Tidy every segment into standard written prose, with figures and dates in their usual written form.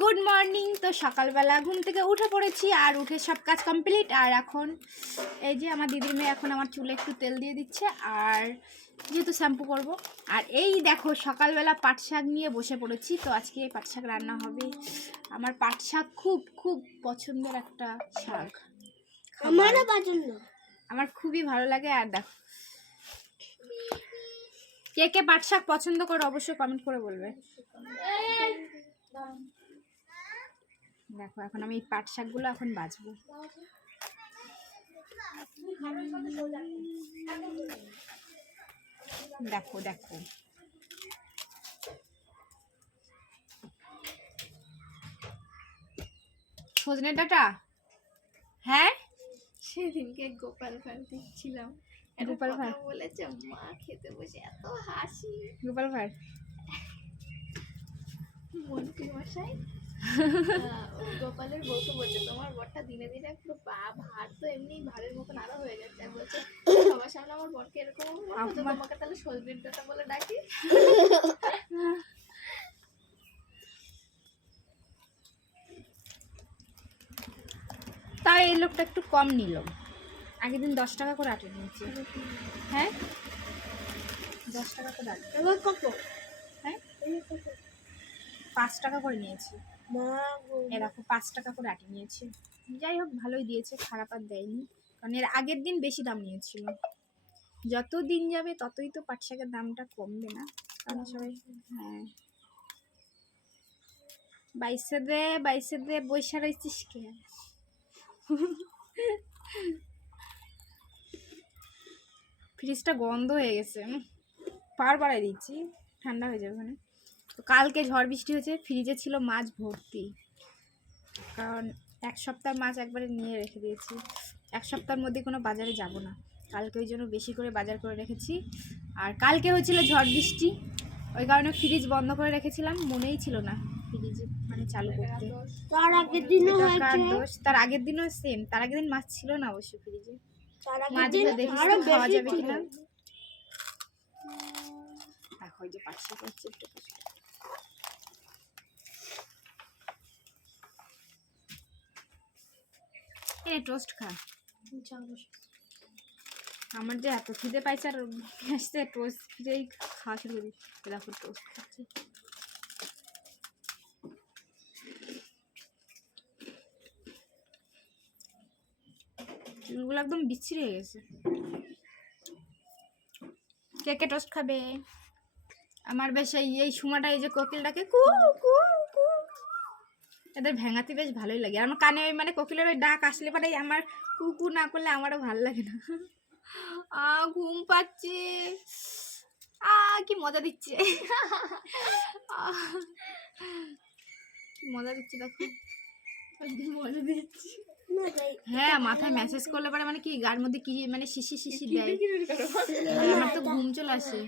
Good morning. তো সকালবেলা ঘুম থেকে উঠে পড়েছি আর উঠে সব কাজ কমপ্লিট। আর এখন এই যে আমার দিদির মেয়ে এখন আমার চুলে একটু তেল দিয়ে দিচ্ছে আর যেহেতু শ্যাম্পু করব। আর এই দেখো সকালবেলা পাট শাক নিয়ে বসে পড়েছি। তো আজকে পাট শাক রান্না হবে। আমার পাট শাক খুব খুব পছন্দের একটা শাক, আমারও পছন্দ, আমার খুবই ভালো লাগে। আর দেখো কে কে পাট শাক পছন্দ করো অবশ্যই কমেন্ট করে বলবে। দেখো এখন আমি এই পাট শাকগুলো এখন বাছবো। দেখো দেখো সজনে ডাঁটা। হ্যাঁ সেদিনকে গোপাল ভাঁড় দিচ্ছিলাম, গোপাল ভাঁড় বলেছে মা খেতে বসে এত হাসি। গোপাল ভাঁড় মন্ত্রী মশাই গোপালের বউকে বলছে তোমার বরটা দিনে দিনে পুরো ভাত তো এমনি ভাড়ের মতন আরো হয়ে যাচ্ছে। বলছে সবার সামনে আমার বরকে এরকম তোমাকে তাহলে সজনের ডাঁটা বলে ডাকি। তাই এই লোকটা একটু কম নিল, আগের দিন 10 টাকা করে আটে নিয়েছে। হ্যাঁ 10 টাকা করে আটে। এবার কত? হ্যাঁ 5 টাকা করে নিয়েছে। এরকম 5 টাকা করে আটে নিয়েছে। যাই হোক ভালোই দিয়েছে, খারাপ আর দেয়নি। কারণ এর আগের দিন বেশি দাম নিয়েছিল। যত দিন যাবে ততই তো পাট শাকের দামটা কমবে না, কারণ সবাই হ্যাঁ 22 দে বৈশা রয়েছিস কে? ফ্রিজটা গন্ধ হয়ে গেছে, পার বাড়াই দিচ্ছি, ঠান্ডা হয়ে যাবে ওখানে। তো কালকে ঝড় বৃষ্টি হয়েছে, ফ্রিজে ছিল মাছ ভর্তি, কারণ 1 সপ্তাহ মাছ একবারে নিয়ে রেখে দিয়েছি। 1 সপ্তাহের মধ্যে কোনো বাজারে যাব না, কালকে ওই জন্য বেশি করে বাজার করে রেখেছি। আর কালকে হয়েছিল ঝড় বৃষ্টি, ওই কারণে ফ্রিজ বন্ধ করে রেখেছিলাম, মনেই ছিল না ফ্রিজ মানে চালু করতে। তার আগের দিনও তার আগের দিনও সেম, তার আগের দিন মাছ ছিল না অবশ্য ফ্রিজে। মাছগুলো দেখি আরো খাওয়া বেশি যাবে ছিল। কিনা। দেখো এই যে পাট শাক হচ্ছে একটু টোস্ট খা। আমার যে এত খিদে পাইছে আর আসছে টোস্ট ফিরেই খাওয়া শুরু করি। দেখো টোস্ট খাচ্ছি। চুলগুলো একদম বিচ্ছিরি হয়ে গেছে। কে কে টোস্ট খাবে? আমার বেশ এই সময়টা এই যে কোকিলটাকে কু কু কু, এদের ভেঙাতে বেশ ভালোই লাগে। আমার কানে ওই মানে কোকিলের ওই ডাক আসলে পরে আমার কুকু না করলে আমারও ভালো লাগে না। ঘুম পাচ্ছে, কি মজা দিচ্ছে, কি মজা দিচ্ছে দেখো, মজা দিচ্ছে। হ্যাঁ মাথায় মেসেজ করলে পরে মানে কি গার মধ্যে কি মানে শিশি শিশি দেয়, আমার তো ঘুম চলে আসে।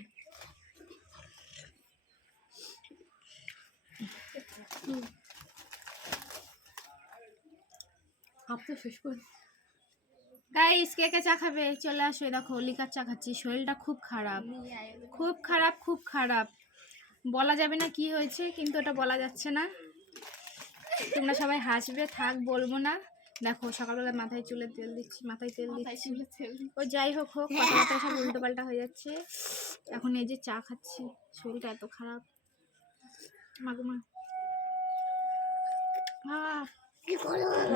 গাইস কে কে চা খাবে চলে আসো। দেখো লিকার চা খাচ্ছি, শরীরটা খুব খারাপ, খুব খারাপ, খুব খারাপ। বলা যাবে না কি হয়েছে, কিন্তু ওটা বলা যাচ্ছে না। তোমরা সবাই হাসবে, থাক বলবো না। দেখো সকালবেলা মাথায় চুলে তেল দিচ্ছি, মাথায় তেল দিচ্ছি। ওই যাই হোক হোক, কথাবার্তা সব উল্টো পাল্টা হয়ে যাচ্ছে। এখন এই যে চা খাচ্ছি, শরীরটা এত খারাপ। মাগুমা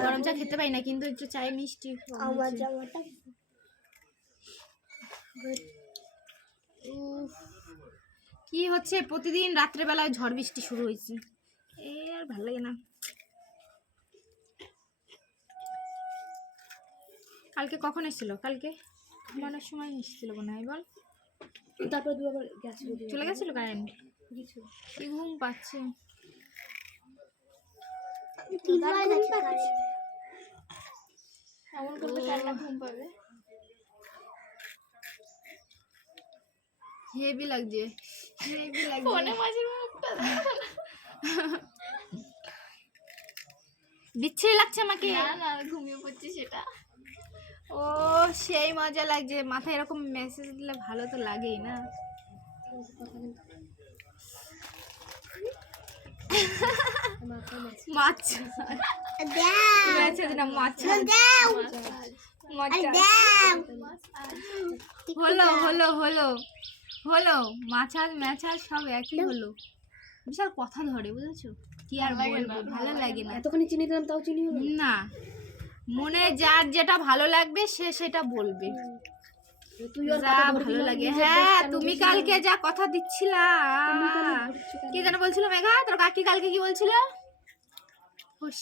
গরম চা খেতে পাই না, কিন্তু একটু চায়ে মিষ্টি। কি হচ্ছে প্রতিদিন রাত্রেবেলায় ঝড় বৃষ্টি শুরু হয়েছে, আর ভালো লাগে না। কালকে কখন এসেছিল? কালকে ঘুমানোর সময় এসেছিল মনে হয়, বল। তারপর চলে গেছিল কারেন্ট, কি ঘুম পাচ্ছে। এমন করলে কান্না ঘুম পাবে। হেভি লাগছে, হেভি লাগছে। ফোনে মাঝে মুখটা বিচ্ছিরি লাগছে আমাকে। না না ঘুমিয়ে পড়ছি সেটা। ও সেই মজা লাগছে, মাথায় এরকম মেসেজ দিলে ভালো তো লাগেই না। মাছ দাও আচ্ছা না মাছ দাও মাছ দাও হলো হলো হলো হলো মাছাল ম্যাছাল সব একই হলো বিশাল কথা ধরে বুঝেছো কি আর বলবো ভালো লাগে না এতখানি চিনি দিলাম তাও চিনি হলো না মনে যার যেটা ভালো লাগবে সে সেটা বলবে তুই ওর যা কথা ভালো লাগে হ্যাঁ তুমি কালকে যা কথা দিচ্ছিলা কি যেন বলছিল মেঘা তোর কাকি কালকে কি বলছিল ফুস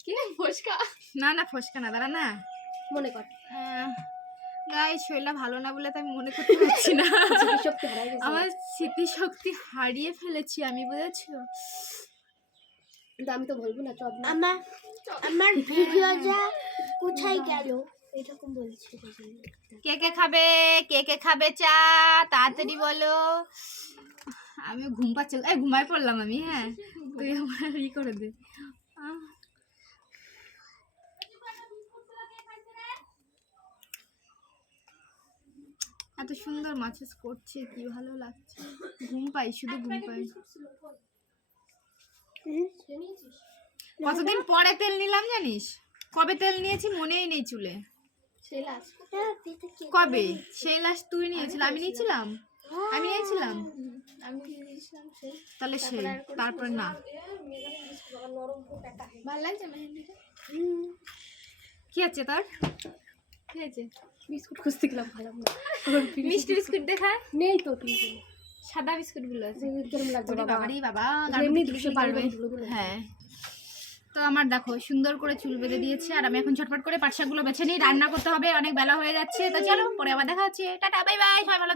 কি ফসকা না না ফসকা না দাঁড়া না মনে কর গাই শরীরটা ভালো না বলে তো আমি মনে করতে পারছি না শক্তি হারাই গেছে আমার স্মৃতিশক্তি হারিয়ে ফেলেছি আমি বুঝেছো কিন্তু আমি তো বলবো না চল আমার আমার ভিডিওটা কোথায় গেল এরকম বলছি কে কে খাবে চা তাড়াতাড়ি বলো আমি ঘুম পাচ্ছি এই ঘুমায় পড়লাম আমি হ্যাঁ তুই আমার ই করে দে এত সুন্দর মাছেস করছে কি ভালো লাগছে ঘুম পাই শুধু ঘুম পাই কতদিন পরে তেল নিলাম জানিস কবে তেল নিয়েছি মনেই নেই চুলে সেই লাস্ট কবে সেই লাস্ট তুই নিয়েছিল আমি নিয়েছিলাম আমি নিয়েছিলাম আমি দিয়ে দিয়েছিলাম সেই তাহলে সেই তারপর না ভালো লাগছে মেহেন্দিটা কি আছে তোর কি আছে বিস্কুট খুঁজতে গেলাম ভালো না মিষ্টি বিস্কুট দেখা নেই তো তুই সাদা বিস্কুট গুলো আছে কেমন লাগবে বাবা বাবারে বাবা এমনি গাড়ি ধুসে পারবে পারবে হ্যাঁ তো আমার দেখো সুন্দর করে চুল বেঁধে দিয়েছে আর আমি এখন ছটফট করে পাট শাকগুলো বেছে নিই রান্না করতে হবে অনেক বেলা হয়ে যাচ্ছে তো চলো পরে আবার দেখা হচ্ছে টাটা বাই বাই সবাই ভালো